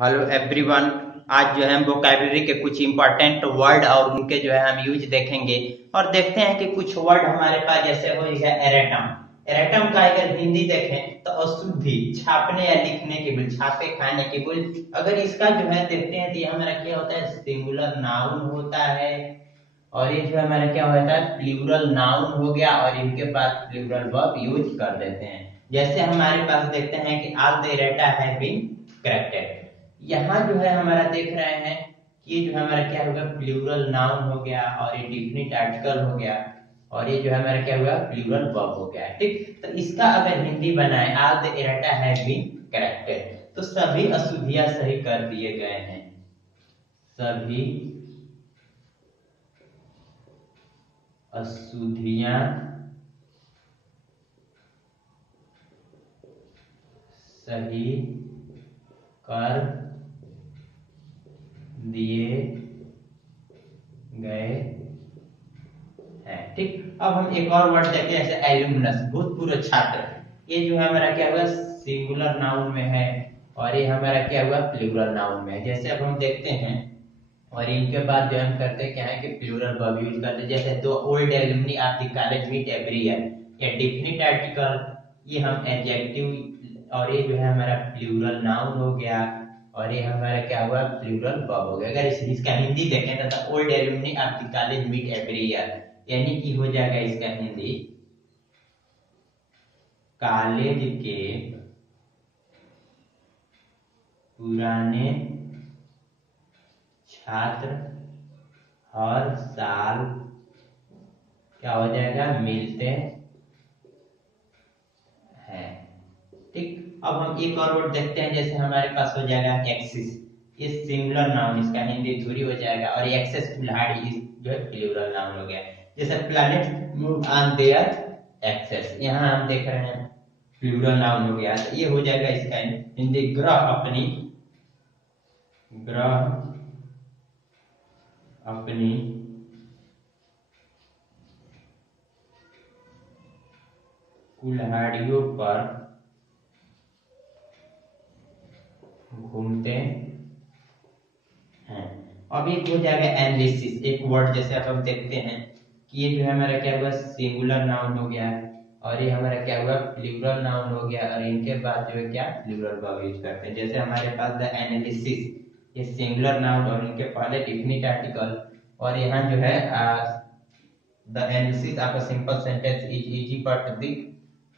Hello everyone. आज जो है हम वोकैबुलरी के कुछ इंपॉर्टेंट वर्ड और उनके जो है हम यूज देखेंगे और देखते हैं कि कुछ वर्ड हमारे पास जैसे हो है एरेटम। एरेटम का अगर हिंदी देखें तो अशुद्धि, छापने या लिखने की भूल, छापे खाने की भूल। अगर इसका जो है देखते हैं तो ये हमारा क्या होता है, सिंगुलर नाउन होता है। और ये जो हमारा क्या होता है, प्लूरल नाउन हो गया और इनके पास प्लूरल वर्ब यूज कर देते हैं। जैसे हमारे पास देखते हैं कि all the errata have been corrected. यहाँ जो है हमारा देख रहे हैं कि ये जो हमारा क्या होगा, प्लूरल नाउन हो गया और ये डिफिनिट आर्टिकल हो गया और ये जो है हमारा क्या हुआ, प्लूरल वर्ब हो गया। ठीक, तो इसका अगर हिंदी बनाए, all the errata have been corrected, तो सभी अशुद्धियां सही कर दिए गए हैं। सभी अशुद्धियां सही कर दिए गए हैं। ठीक, अब हम एक और वर्ड देखते हैं, जैसे एल्यूमिनस, भूतपूर्व छात्र। ये जो है हमारा क्या हुआ, सिंगुलर नाउन में है और ये हमारा क्या हुआ, प्लूरल नाउन में है। जैसे अब हम देखते हैं और इनके बाद जो हम करते क्या है कि प्लूरल वर्ब यूज करते हैं। जैसे दो old alumni of the college meet every year, ये डिफिनिट आर्टिकल, ये हम एडजेक्टिव और ये जो है हमारा प्लूरल नाउन हो गया और ये हमारा क्या हुआ, प्लूरल वर्ब हो गया। अगर इसका हिंदी देखें तो old alumni of the college meet every year, यानी कि हो जाएगा इसका हिंदी, कॉलेज के पुराने छात्र हर साल क्या हो जाएगा, मिलते हैं। ठीक, अब हम एक और वर्ड देखते हैं, जैसे हमारे पास हो जाएगा एक्सिस। ये सिंगुलर नाउन, इसका हिंदी धुरी हो जाएगा और एक्सेस कुल्हाड़ी इस जो है प्लूरल नाउन हो गया। जैसे planet move on their axes, यहाँ हम देख रहे हैं प्लूरल नाउन हो गया, तो ये हो जाएगा इसका हिंदी, ग्रह अपनी, ग्रह अपनी कुल्हाड़ियों पर घूमते हैं। अब एक हो जाएगा एनालिसिस, एक वर्ड जैसे अब हम देखते हैं कि ये जो है हमारा क्या हुआ, सिंगुलर नाउन हो गया और ये हमारा क्या हुआ, प्लूरल नाउन हो गया और इनके बाद जो है क्या, प्लूरल वर्ब यूज करते हैं। जैसे हमारे पास द एनालिसिस, ये सिंगुलर नाउन और इनके पहले डिफिनिट आर्टिकल और यहाँ जो है the analysis of a simple sentence is easy but the,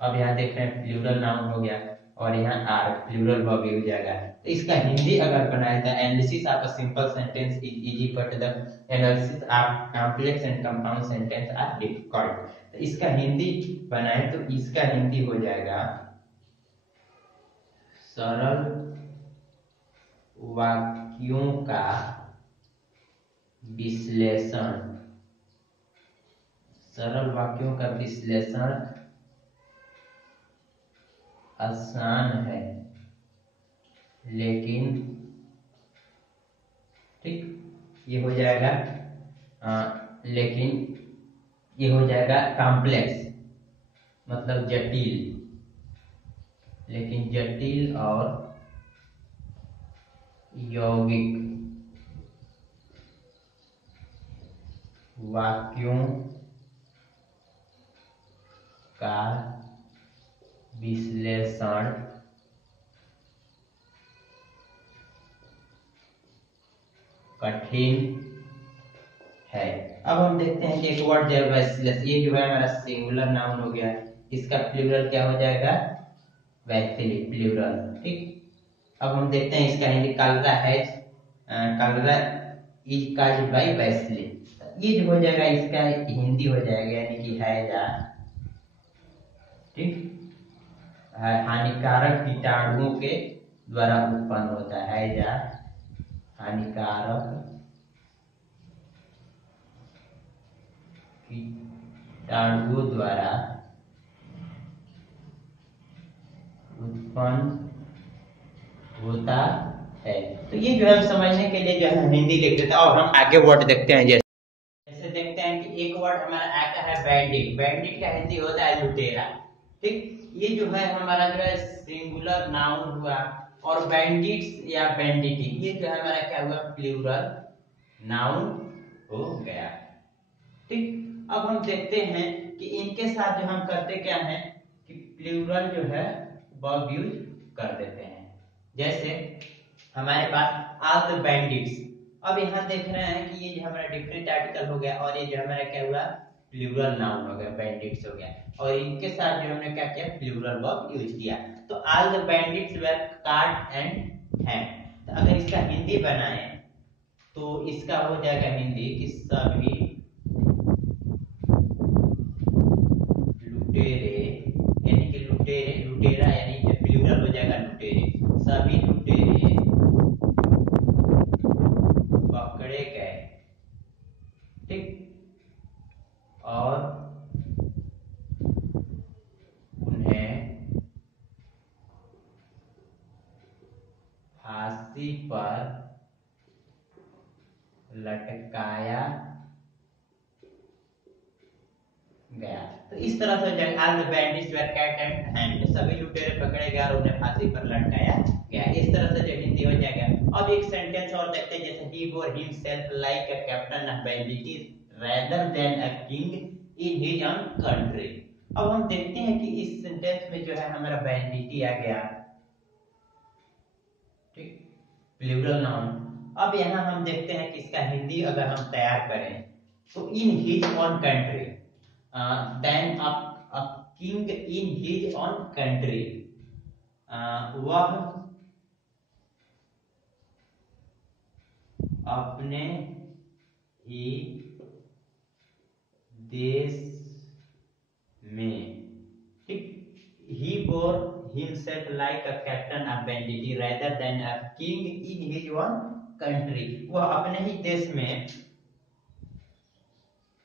अब यहाँ देख रहे हैं प्लूरल नाउन हो गया और यहाँ आर प्लूरल वर्ब हो जाएगा। तो इसका हिंदी अगर बनाए, the analysis of a simple sentence is easy but the analysis of complex and compound sentence are difficult. तो इसका हिंदी बनाए तो इसका हिंदी हो जाएगा, सरल वाक्यों का विश्लेषण, सरल वाक्यों का विश्लेषण आसान है लेकिन, ठीक, ये हो जाएगा लेकिन ये हो जाएगा कॉम्प्लेक्स, मतलब जटिल, लेकिन जटिल और यौगिक वाक्यों का विश्लेषण कठिन है। अब हम देखते हैं कि एक वर्ड जो है, ये जो है हमारा सिंगुलर नाउन हो गया, इसका प्लूरल क्या हो जाएगा, वैक्सिली, प्लूरल। ठीक, अब हम देखते हैं इसका हिंदी, कालरा है, कालरा इज काज बाई वैसली, ये जो हो जाएगा इसका हिंदी हो जाएगा, यानी कि हैजा, ठीक, हानिकारक कीटाणुओं के द्वारा उत्पन्न होता है, हैजा हानिकारक कीटाणुओं द्वारा उत्पन्न होता है। तो ये जो है समझने के लिए जो है हिंदी लिख देते हैं और हम आगे वर्ड देखते हैं। जैसे देखते हैं कि एक वर्ड हमारा आता है बैंडिट, बैंडिट का हिंदी होता है लुटेरा। ठीक, ये जो है हमारा जो है सिंगुलर नाउन हुआ और बैंडिट्स या बैंडिटी ये जो है हमारा क्या हुआ, प्लूरल नाउन हो गया। ठीक, अब हम देखते हैं कि इनके साथ जो हम करते क्या है कि प्लूरल जो है वर्ब यूज कर देते हैं। जैसे हमारे पास आर द बैंडिट्स, अब यहाँ देख रहे हैं कि ये जो हमारा डिफरेंट आर्टिकल हो गया और ये जो हमारा क्या हुआ, प्लूरल नाउन हो गया, बैंडिट्स हो गया, और इनके साथ जो हमने क्या किया, प्लूरल वर्ब यूज किया। तो all the bandits were card and hang. तो अगर इसका हिंदी बनाए तो इसका हो जाएगा हिंदी कि सभी लुटेरे, यानी कि लुटेरे, लुटेरा यानी प्लूरल हो जाएगा लुटेरे, सभी लुटेरे पकड़े गए। ठीक, और उन्हें फांसी पर लटकाया गया। तो इस तरह से हो जाएगा all the bandits were caught and hang, सभी लुटेरे पकड़े गए और उन्हें फांसी पर लटकाया गया। इस तरह से जो हिंदी हो जाएगा। अब एक सेंटेंस और देखते हैं, जैसे he bore himself like a captain of banditti rather than a king in his own country। अब हम देखते हैं कि इस सेंटेंस में जो है हमारा बैंडिटी आ गया, ठीक, प्लूरल नाउन। अब यहाँ हम देखते हैं कि इसका हिंदी अगर हम तैयार करें तो in his own country, then a king in his own country, वह अपने ही देश में, ठीक, he bore himself like a captain of banditti rather than a king in his own country। वह अपने ही देश में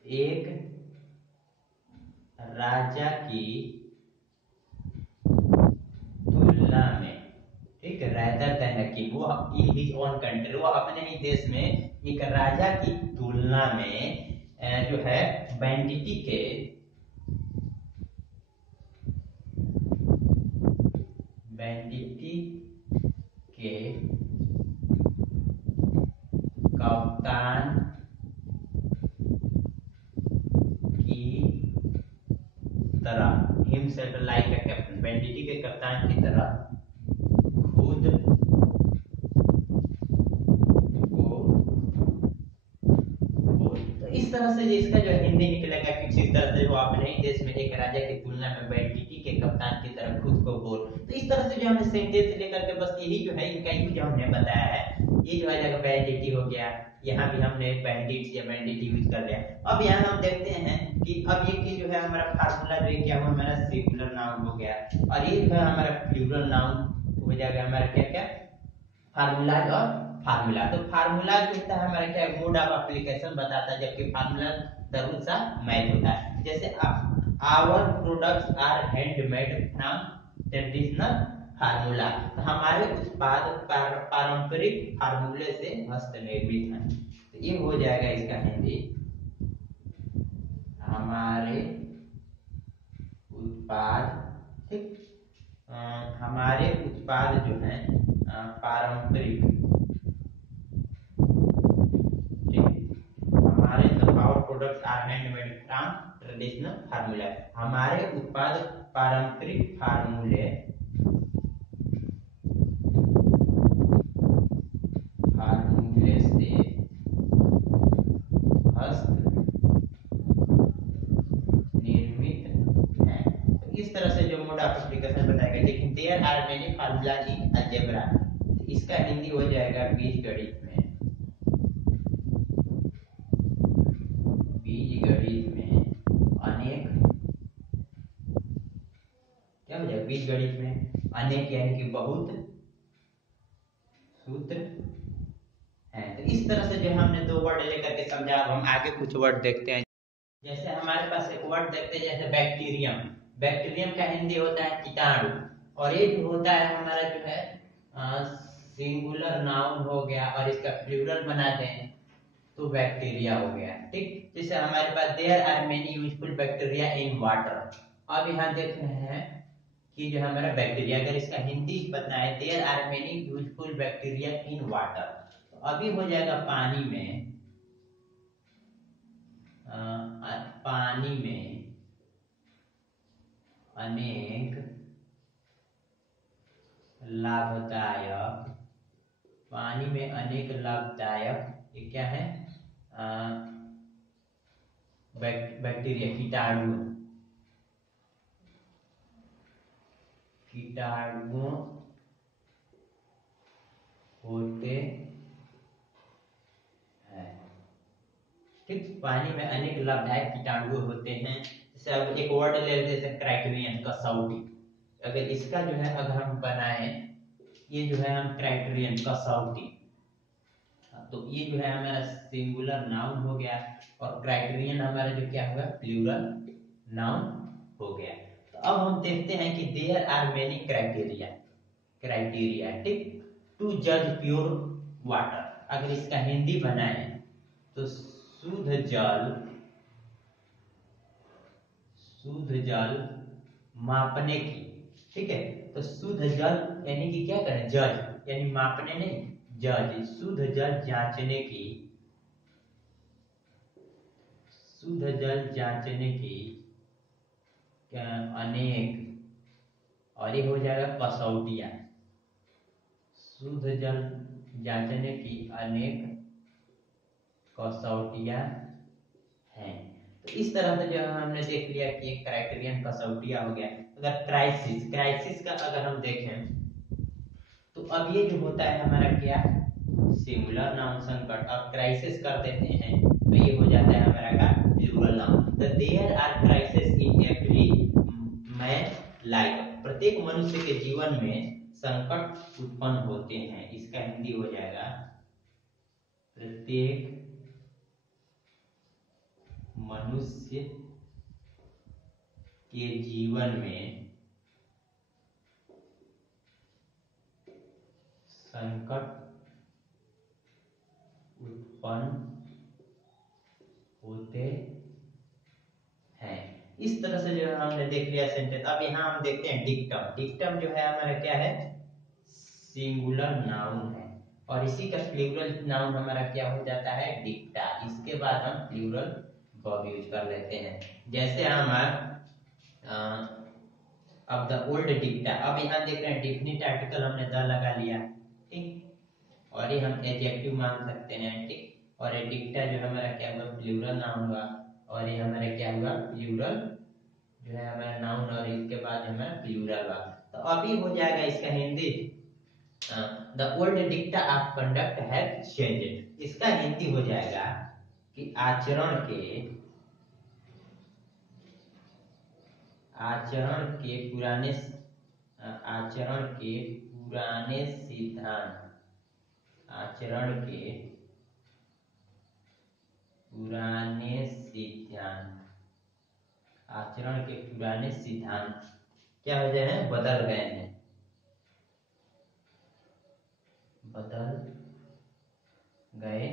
एक राजा की तुलना में, ठीक, rather than a king, वो in his own country, वो अपने ही देश में एक राजा की तुलना में जो है बैंडिटी के कप्तान की तरह, हिमसेल्फ लाइक अ कैप्टन, बैंडिटी के कप्तान की तरह खुद को। तो इस तरह से इसका जो हिंदी निकलेगा कुछ इस तरह से, वो अपने ही देश में एक राजा की तुलना में बैंडिटी के कप्तान की तरह खुद को बोल। तो इस तरह से जो हमने सेंटेंस लेकर के बस यही जो है इनका यूज हमने बताया है। ये जो है बैंडिटी हो गया, यहाँ भी हमने बैंडिट्स या बैंडिट यूज कर लिया। अब यहाँ हम देखते हैं कि अब ये की जो है हमारा फार्मूला जो है क्या हुआ, हमारा सिंगुलर नाउन हो गया, और ये जो है हमारा प्लूरल नाउन हो जाएगा हमारा क्या क्या, फार्मूला और फार्मूला। तो फार्मूला जो होता है हमारा क्या, मोड ऑफ एप्लीकेशन बताता है, जबकि formula the rules of math होता है। जैसे our products are handmade from traditional formula, तो हमारे उत्पाद पारंपरिक फार्मूले से हस्तनिर्मित हैं। तो ये हो जाएगा इसका हिंदी, हमारे उत्पाद, ठीक, हमारे उत्पाद जो हैं पारंपरिक, ठीक, हमारे our products are handmade from traditional formula, हमारे उत्पाद पारंपरिक फार्मूले से हस्त निर्मित है। तो इस तरह से जो मोड ऑफ एप्लीकेशन बताएगा। लेकिन there are many formula in algebra, इसका हिंदी हो जाएगा बीजगणित में, बीजगणित में अनेक, क्या हो जाएगा बीजगणित में अनेक यानी कि बहुत सूत्र हैं। तो इस तरह से जो हमने दो वर्ड लेकर के समझा, अब हम आगे कुछ वर्ड देखते हैं। जैसे हमारे पास एक वर्ड देखते हैं जैसे बैक्टीरियम, बैक्टीरियम का हिंदी होता है कीटाणु, और ये जो होता है हमारा जो है सिंगुलर नाउन हो गया, और इसका प्लूरल बना दें तो बैक्टीरिया हो गया, ठीक। जैसे हमारे पास there are many useful bacteria in water. अब यहाँ देख रहे हैं कि जो है हमारा बैक्टीरिया, अगर इसका हिंदी बताए there are many useful bacteria in water, तो अभी हो जाएगा पानी में, पानी में अनेक लाभदायक, पानी में अनेक लाभदायक ये क्या है, बैक्टीरिया, कीटाणु, कीटाणु होते हैं। ठीक, पानी में अनेक लाभदायक कीटाणु होते हैं। जैसे अब एक वर्ड ले लेते हैं क्राइटेरियन, कसौटी, अगर इसका जो है अगर हम बनाए, ये जो है हम क्राइटेरियन कसौटी, तो ये जो है हमारा सिंगुलर नाउन हो गया, और क्राइटेरियन हमारा जो क्या होगा, प्लूरल नाउन हो गया। तो अब हम देखते हैं कि there are many criteria, criteria, ठीक, टू जज प्योर वाटर, अगर इसका हिंदी बनाए तो शुद्ध जल, शुद्ध जल मापने की, ठीक है, तो शुद्ध जल यानी कि क्या करें, जज यानी मापने नहीं, जज, शुद्ध जल जांचने की, शुद्ध जल जांचने की अनेक, और ये हो जाएगा कसौटियां, शुद्ध जल जांचने की अनेक कसौटियां हैं। तो इस तरह से जो हमने देख लिया कि एक क्राइटेरियन कसौटियां हो गया। अगर क्राइसिस, क्राइसिस का अगर हम देखें तो अब ये जो होता है हमारा क्या, सिंगुलर नाउन संकट, अब क्राइसिस कर देते हैं तो ये हो जाता है हमारा का plural noun. The there are crisis in every man life, प्रत्येक मनुष्य के जीवन में संकट उत्पन्न होते हैं, इसका हिंदी हो जाएगा प्रत्येक मनुष्य के जीवन में संकट उत्पन्न होते हैं। इस तरह से जो है हमने देख लिया सेंटेंस। अब यहाँ हम देखते हैं डिक्टम, डिक्टम जो है हमारा क्या है, सिंगुलर नाउन है, और इसी का प्लूरल नाउन हमारा क्या हो जाता है, डिक्टा, इसके बाद हम प्लूरल वर्ब यूज कर लेते हैं। जैसे हम अब द ओल्ड डिक्टा, अब यहाँ देख रहे हैं डिफिनिट आर्टिकल हमने द लगा लिया, ठीक, और ये हम एडजेक्टिव मान सकते हैं, ठीक, और ये डिक्टा जो हमारा क्या हुआ, प्लूरल नाउन हुआ, और ये हमारा क्या हुआ, प्लूरल जो है हमारा नाउन, और इसके बाद हमारा प्लूरल हुआ। तो अभी हो जाएगा इसका Hindi, the old dicta of conduct have changed, इसका हिंदी हो जाएगा कि आचरण के पुराने, आचरण के पुराने सिद्धांत, आचरण के पुराने सिद्धांत, आचरण के पुराने सिद्धांत क्या हो गए हैं, बदल गए हैं, बदल गए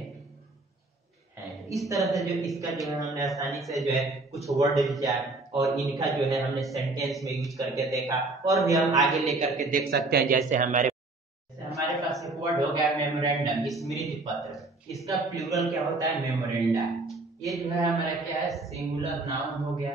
हैं। इस तरह से जो इसका जो है हमने आसानी से जो है कुछ वर्ड विचार और इनका जो है हमने सेंटेंस में यूज करके देखा, और भी हम आगे लेकर के देख सकते हैं। जैसे हमारे पास एक वर्ड हो गया मेमोरेंडम, स्मृति पत्र, इसका प्लूरल क्या होता है, मेमोरेंडा, ये जो है हमारा क्या है, सिंगुलर नाउन हो गया,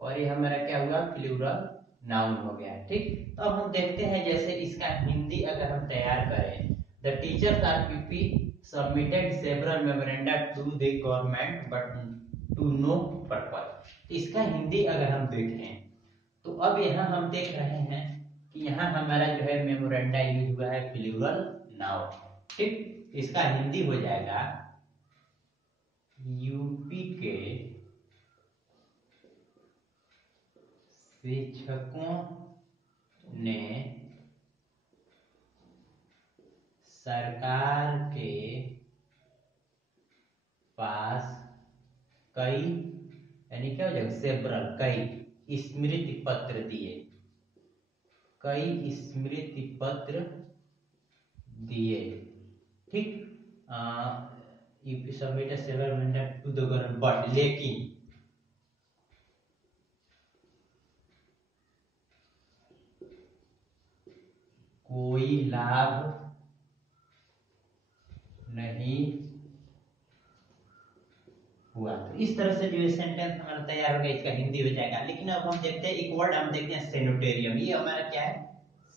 और ये हमारा क्या हुआ, प्लूरल नाउन हो गया, ठीक। तो अब हम देखते हैं जैसे इसका हिंदी अगर हम तैयार करें, द टीचर्स आर पीपी submitted several memoranda to the government but to no purpose, इसका हिंदी अगर हम देखें तो अब यहाँ हम देख रहे हैं कि यहाँ हमारा जो है मेमोरेंडा यूज हुआ है प्लूरल नाउन, ठीक, इसका हिंदी हो जाएगा यूपी के शिक्षकों ने सरकार के पास कई, यानी क्या हो जाएगा, सेवरल, कई स्मृति पत्र दिए, कई स्मृति पत्र दिए, ठीक, यूपी submitted several memoranda to the government but, लेकिन कोई लाभ नहीं हुआ। तो इस तरह से जो ये सेंटेंस हमारा तैयार हो गया, इसका हिंदी हो जाएगा। लेकिन अब हम देखते हैं एक वर्ड, हम देखते हैं सेनेटोरियम। ये हमारा क्या है?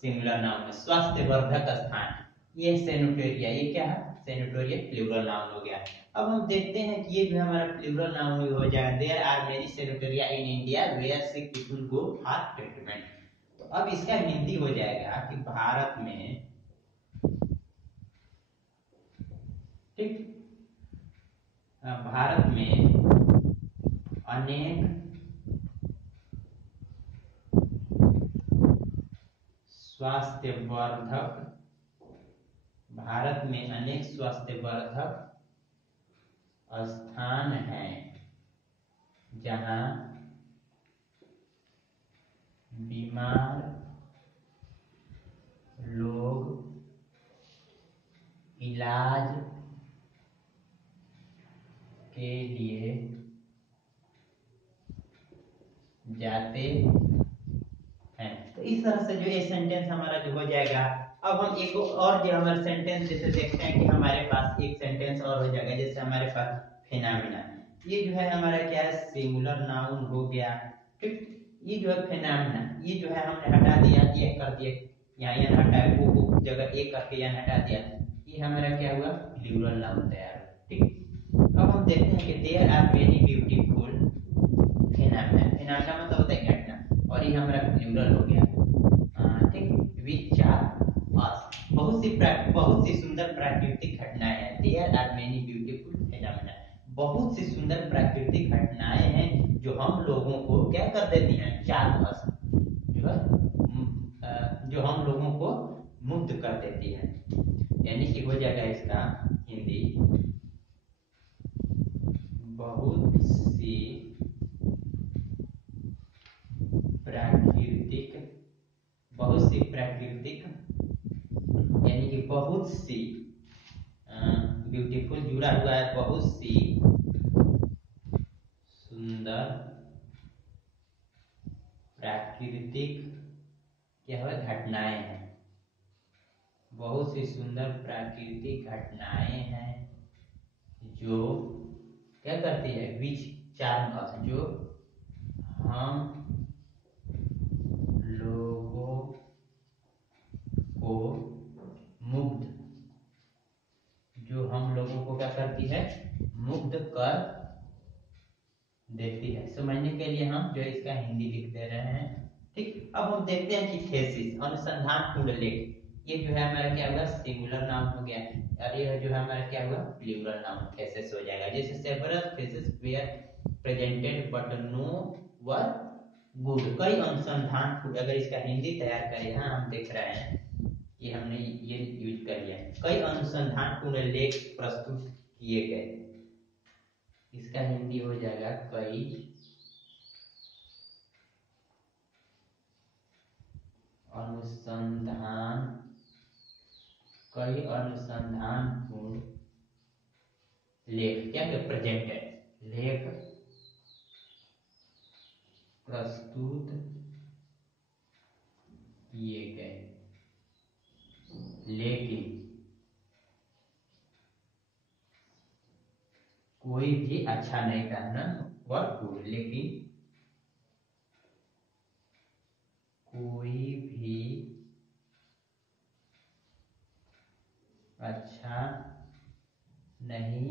सिंगुलर नाउन है, स्वास्थ्यवर्धक स्थान। ये सेनेटोरिया, ये क्या है? सेनेटोरियम प्लूरल नाउन हो गया। अब हम देखते हैं कि ये जो हमारा प्लूरल नाउन हो जाएगा। There are many sanatoria in India where sick people go for treatment. तो अब इसका हिंदी हो जाएगा कि भारत में, ठीक, भारत में अनेक स्वास्थ्यवर्धक, भारत में अनेक स्वास्थ्यवर्धक स्थान हैं जहां बीमार लोग इलाज के लिए जाते हैं। तो इस तरह से जो ये सेंटेंस हमारा जो हो जाएगा। अब हम एक और जो हमारे सेंटेंस जैसे देखते हैं कि हमारे पास एक सेंटेंस और हो जाएगा, जैसे हमारे पास फिनोमिना। ये जो है हमारा क्या है? सिंगुलर नाउन हो गया, ठीक। ये जो है फिनोमिना, ये जो है हमने हटा दिया, ये कर दिया, यहाँ हटाया, वो जगह एक करके यहाँ हटा दिया, ये हमारा क्या हुआ? प्लूरल नाउन तैयार, ठीक। अब हम देखते हैं कि there are many beautiful phenomena. Phenomena मतलब होता है घटना, और ये हमारा प्लूरल हो गया, ठीक। व्हिच आर अस, बहुत सी सुंदर प्राकृतिक घटनाएं हैं। There are many beautiful phenomena, बहुत सी सुंदर प्राकृतिक घटनाएं हैं जो हम लोगों को क्या कर देती हैं? चार अस, जो हम लोगों को मुक्त कर देती है। यानी कि हो जाएगा इसका हिंदी, बहुत सी प्राकृतिक, बहुत सी प्राकृतिक, यानी कि बहुत सी, ब्यूटीफुल जुड़ा हुआ है, बहुत सी सुंदर प्राकृतिक क्या है? घटनाएं हैं। बहुत सी सुंदर प्राकृतिक घटनाएं हैं जो क्या करती है? विच चार्म अस, जो हम लोगों को मुक्त, जो हम लोगों को क्या करती है? मुक्त कर देती है। समझने के लिए हम जो इसका हिंदी लिख दे रहे हैं, ठीक। अब हम देखते हैं कि थेसिस, अनुसंधान पूर्ण लेख, ये जो है हमारा क्या हुआ? सिंगुलर नाउन हो गया, और ये जो है हमारा क्या हुआ? प्लूरल नाउन, थेसिस हो जाएगा। जैसे several thesis were presented but no were good, कई अनुसंधान पूर्ण, अगर इसका हिंदी तैयार करें, हाँ हम देख रहे हैं कि हमने ये यूज कर लिया, कई अनुसंधान पूर्ण लेख प्रस्तुत किए गए। इसका हिंदी हो जाएगा कई अनुसंधान, कई अनुसंधानपूर्ण लेख, क्या प्रेजेंटेड, लेख प्रस्तुत किए गए। लेकिन कोई भी अच्छा नहीं था ना, वह गुड, लेकिन कोई भी अच्छा नहीं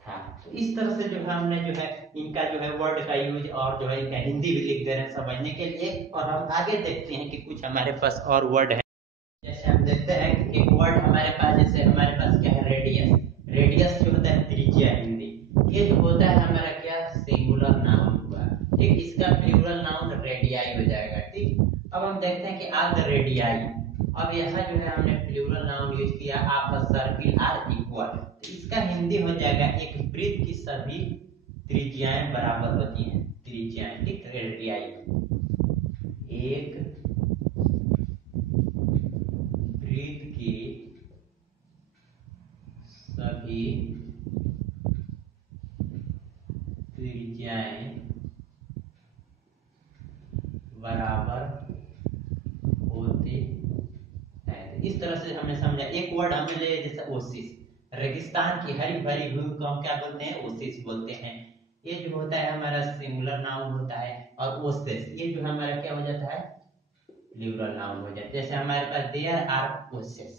था। तो इस तरह से जो है हमने जो है इनका जो है वर्ड का यूज और जो है इनका हिंदी भी लिख दे रहे हैं समझने के लिए। और हम आगे देखते हैं कि कुछ हमारे पास और वर्ड है। जैसे हम देखते हैं कि एक वर्ड हमारे पास, जैसे हमारे पास क्या है? रेडियस। रेडियस जो होता है त्रिज्या हिंदी, ये जो होता है हमारा क्या? सिंगुलर नाउन हुआ, ठीक। इसका प्लूरल नाउन रेडियाई हो जाएगा, ठीक। अब हम देखते हैं कि आर द रेडियाई। अब यहाँ जो है हमने प्लूरल नाउन यूज किया, of a circle are equal. तो इसका हिंदी हो जाएगा, एक वृत्त की सभी त्रिज्याएं बराबर होती हैं। त्रिज्याएं, ठीक, रेडियाई। एक वृत्त की सभी त्रिज्याएं बराबर होती एक वर्ड हमें ले जैसे ओसिस, रेगिस्तान की हरी भरी भूमि को हम क्या बोलते हैं? ओसिस बोलते हैं। ये जो होता है हमारा सिंगुलर नाउन होता है। और ओसिस ये जो हमारा क्या हो जाता है? प्लूरल नाउन हो जाता है। जैसे हमारे पास there are oasis,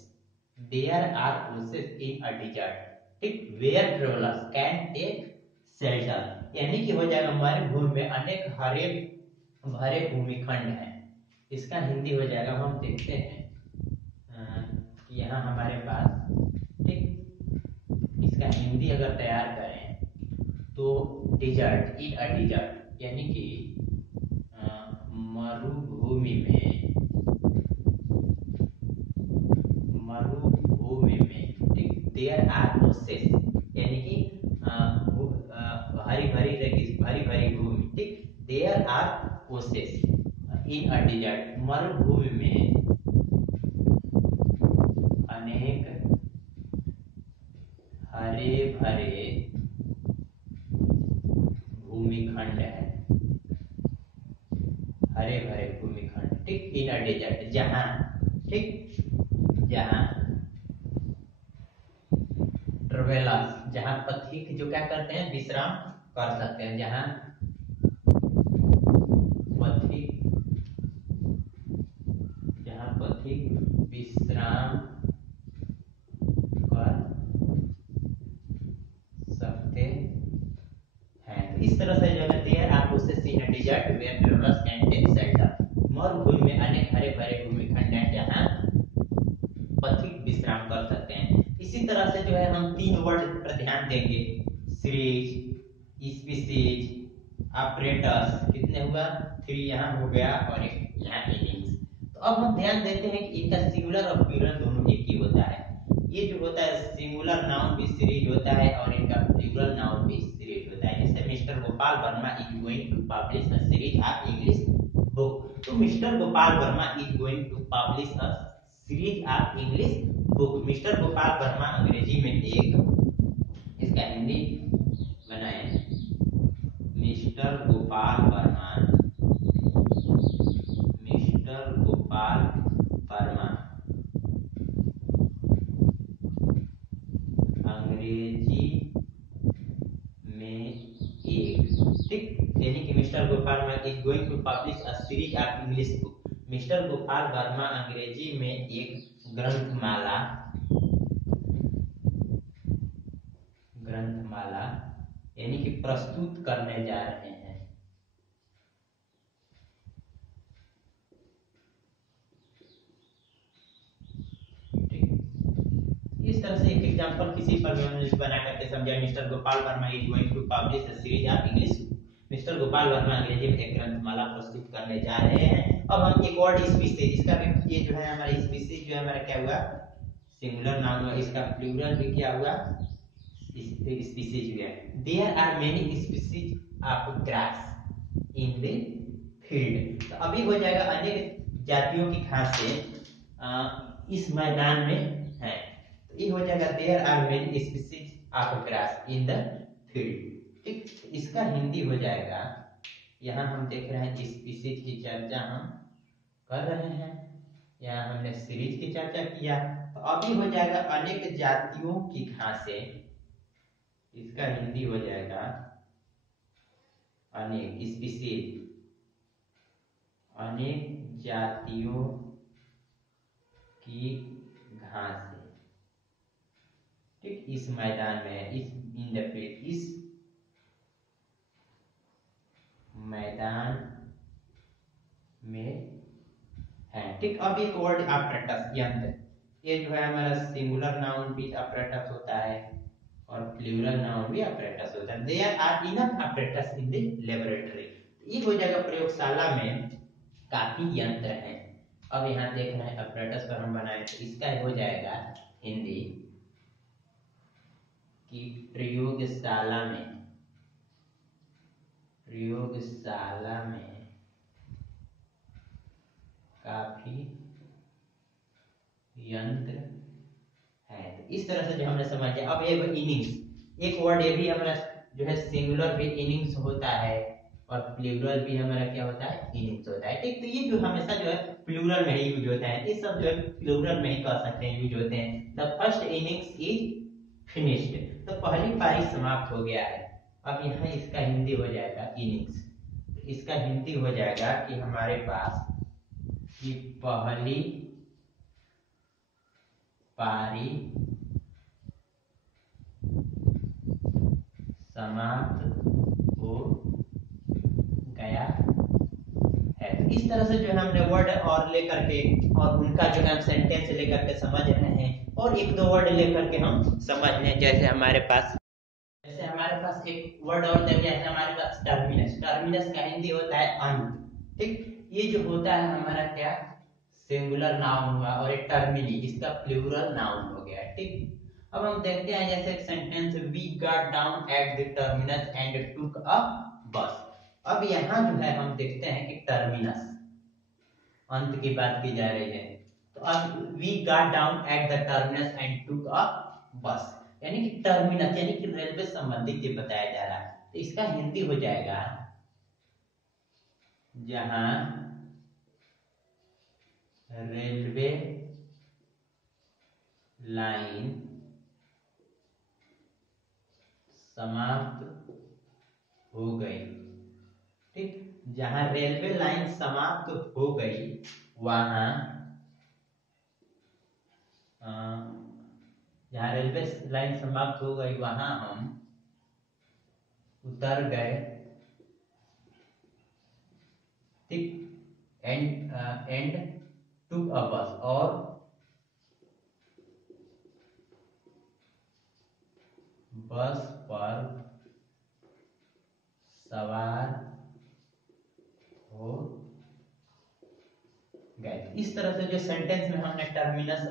there are oasis in a desert, ठीक, where travellers can take shelter, यानी कि हो जाएगा मरुभूमि में अनेक हरे भरे भूमिखंड हैं। इसका हिंदी हो जाएगा, हम देखते हैं यहाँ हमारे पास, ठीक, इसका हिंदी अगर तैयार करें तो डिजर्ट, इन अ डिजर्ट, यानी कि मरुभूमि में, मरुभूमि में, ठीक, देयर आर ओसेस, यानी कि हरी भरी भरी भरी भूमि, ठीक, there are oases in a desert, मरुभूमि में अनेक हरे भरे भूमिखंड है, हरे भरे भूमिखंड, ठीक, इन अ डेजर्ट, जहां, ठीक, जहां ट्रेवलर्स, जहां पथिक जो क्या करते हैं? विश्राम कर सकते हैं, जहां पथिक, जहां पथिक विश्राम कर सकते हैं। तो इस तरह से जो है there are oases in a desert where travellers can take shelter, मरुभूमि में अनेक हरे भरे भूमिखंड हैं जहां पथिक विश्राम कर सकते हैं। इसी तरह से जो है हम तीन वर्ड पर ध्यान देंगे, सीरीज, स्पीसीज, ऑपरेटर्स, कितने हुआ? 3 यहाँ हो गया और एक यहाँ इनिंग्स। तो अब हम ध्यान देते हैं कि इनका सिंगुलर और प्लूरल दोनों एक ही होता है। ये जो होता है सिंगुलर नाउन भी सीरीज होता है और इनका प्लूरल नाउन भी सीरीज होता है। जैसे mister Gopal Verma is going to publish a series of English book, तो mister Gopal Verma is going to publish a series of English book. Mister Gopal Verma अंग्रेजी में एक, इसका हिंदी बनाए, मिस्टर गोपाल वर्मा, मिस्टर गोपाल वर्मा अंग्रेजी में एक, ठीक, यानी कि mister Gopal Verma is going to publish a series of English book. Mister Gopal Verma अंग्रेजी में एक ग्रंथमाला, ग्रंथमाला यानी कि प्रस्तुत करने जा रहे हैं। इस तरह से एक एग्जांपल किसी पर बना करके समझा, mister Gopal Verma is going to publish a series of English, mister Gopal Verma अंग्रेजी में एक ग्रंथमाला प्रस्तुत करने जा रहे हैं। अब हम एक और स्पीसीज, इसका भी ये जो है हमारा स्पीसीज जो है हमारा क्या हुआ? सिंगुलर नाउन हुआ। इसका प्लूरल भी क्या हुआ? स्पीसीज हुआ। There are many species of grass in the field, तो अभी हो जाएगा अनेक जातियों की घासें इस मैदान में है। तो ये हो जाएगा there are many species of grass in the field, ठीक, इसका हिंदी हो जाएगा, यहाँ हम देख रहे हैं स्पीसीज की चर्चा हम कर रहे हैं, यहाँ हमने सीरीज की चर्चा किया, तो अभी हो जाएगा अनेक जातियों की घासें, इसका हिंदी हो जाएगा अनेक स्पीसीज, अनेक जातियों की घासें, ठीक, इस मैदान में, इस इन द फील्ड, इस मैदान में है, ठीक। अब एक वर्ड ऑपरेटस, यंत्र, ये जो है हमारा सिंगुलर नाउन भी ऑपरेटस होता है और प्लूरल नाउन भी ऑपरेटस होता है। There are enough apparatus in the laboratory, ये हो जाएगा प्रयोगशाला में काफी यंत्र हैं। अब यहाँ देख रहे हैं ऑपरेटस पर हम बनाए, तो इसका हो जाएगा हिंदी कि प्रयोगशाला में, प्रयोगशाला में काफी यंत्र है। तो इस तरह से जो हमने समझा। अब ये इनिंग्स, एक वर्ड ये भी हमारा जो है सिंगुलर भी इनिंग्स होता है और प्लूरल भी हमारा क्या होता है, इनिंग्स होता है। ठीक, तो ये जो हमेशा जो है प्लूरल में ही यूज होता है, ये सब जो है प्लूरल में ही कह सकते हैं यूज होते हैं। The first innings is finished, तो पहली पारी समाप्त हो गया है। अब यहाँ इसका हिंदी हो जाएगा इनिंग्स, इसका हिंदी हो जाएगा कि हमारे पास कि पहली पारी समाप्त हो गया है। तो इस तरह से जो है हमने वर्ड और लेकर के और उनका जो है हम सेंटेंस लेकर के समझ रहे हैं, और एक दो वर्ड लेकर के हम समझ रहे हैं। जैसे हमारे पास एक वर्ड और दे, जैसे हमारे पास टर्मिनस, टर्मिनस का हिंदी होता है अंत। ठीक, ये जो होता है हमारा क्या, सिंगुलर नाउन हुआ, और एक टर्मिनी इसका प्लूरल नाउन हो गया। ठीक, अब हम देखते हैं जैसे एक sentence, we got down at the terminus and took a bus. अब यहाँ जो है हम देखते हैं कि टर्मिनस अंत की बात की जा रही है, तो अब we got down at the terminus and took a bus, यानी कि टर्मिनस यानी कि रेलवे संबंधित ये बताया जा रहा है। तो इसका हिंदी हो जाएगा जहां रेलवे लाइन समाप्त हो गई। ठीक, जहां रेलवे लाइन समाप्त हो गई वहां जहां रेलवे लाइन समाप्त हो गई वहां हम उतर गए। ठीक, एंड टुक अ बस, और बस पर सवार हो गए। इस तरह से जो सेंटेंस में हमने टर्मिनस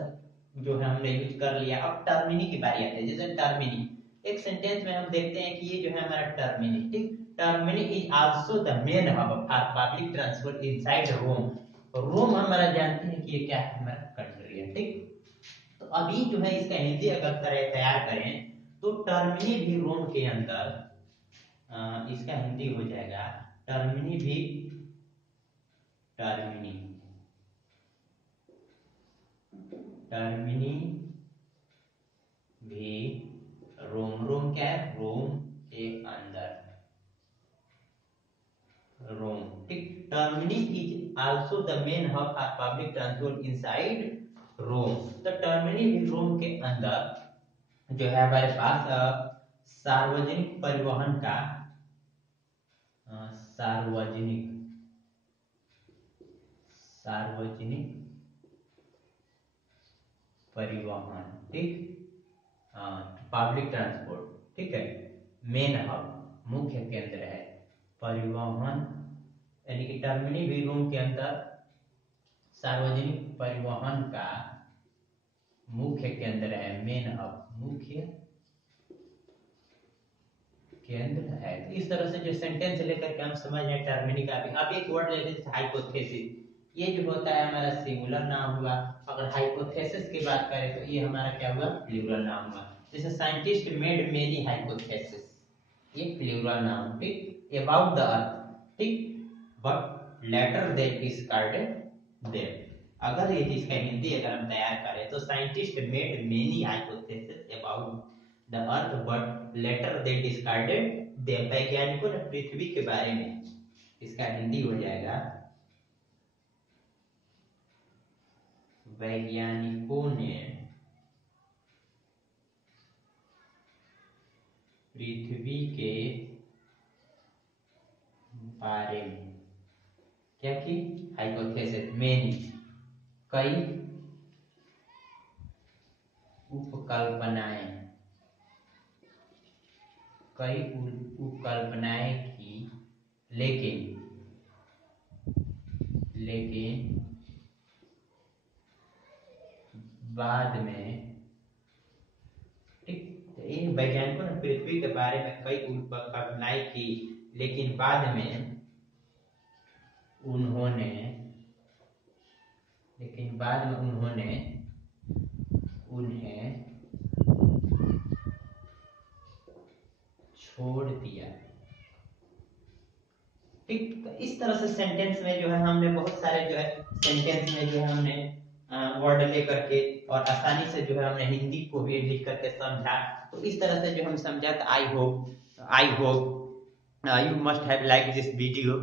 जो है हमने यूज कर लिया। अब टर्मिनी की बारी आती है। जैसे टर्मिनी एक सेंटेंस में हम देखते हैं कि ये जो है हमारा टर्मिनी। ठीक, Termini is also the main hub for public transport inside Rome. Rome हमारा जानते हैं कि ये क्या है, हमारा कंट्री है। ठीक, तो अभी जो है इसका हिंदी अगर तैयार करें तो टर्मिनी भी रोम के अंदर, इसका हिंदी हो जाएगा टर्मिनी भी, टर्मिनी टर्मिनी भी रोम, रोम क्या है, रोम के अंदर, रोम। ठीक, Termini is also the main hub for public transport inside Rome. तो टर्मिनी भी रोम के अंदर जो है हमारे पास सार्वजनिक परिवहन का, सार्वजनिक सार्वजनिक परिवहन। ठीक, पब्लिक ट्रांसपोर्ट, ठीक है, मेन हब मुख्य केंद्र है परिवहन, यानी कि टर्मिनी भी रोम के अंदर सार्वजनिक परिवहन का मुख्य केंद्र है, मेन हब मुख्य केंद्र है। तो इस तरह से जो सेंटेंस लेकर के हम समझ रहे हैं टर्मिनी का भी। अब एक वर्ड ले लेते हैं हाइपोथेसिस। ये जो होता है हमारा सिंगुलर नाउन हुआ। अगर हाइपोथेसिस की बात करें तो ये हमारा क्या हुआ, प्लूरल नाउन हुआ। जैसे साइंटिस्ट मेड मेनी हाइपोथेसिस, ये प्लूरल नाउन। ठीक, अबाउट द अर्थ। ठीक, but later they discarded them. अगर ये चीज का हिंदी अगर हम तैयार करें तो scientist made many hypothesis about the earth but later they discarded them. वैज्ञानिकों ने पृथ्वी के बारे में, इसका हिंदी हो जाएगा वैज्ञानिकों ने पृथ्वी के बारे में क्या की, हाइपोथेसिस मेनी, कई उपकल्पनाएं, कई उपकल्पनाएं की, लेकिन बाद में। ठीक, इन वैज्ञानिकों ने पृथ्वी के बारे में कई उपकल्पनाएं की, लेकिन बाद में उन्होंने उन्हें छोड़ दिया। ठीक, इस तरह से सेंटेंस में जो है हमने बहुत सारे जो है सेंटेंस में जो है हमने वर्ड लेकर के और आसानी से जो है हमने हिंदी को भी लिख करके समझा। तो इस तरह से जो हम समझा, तो I hope you must have like this video.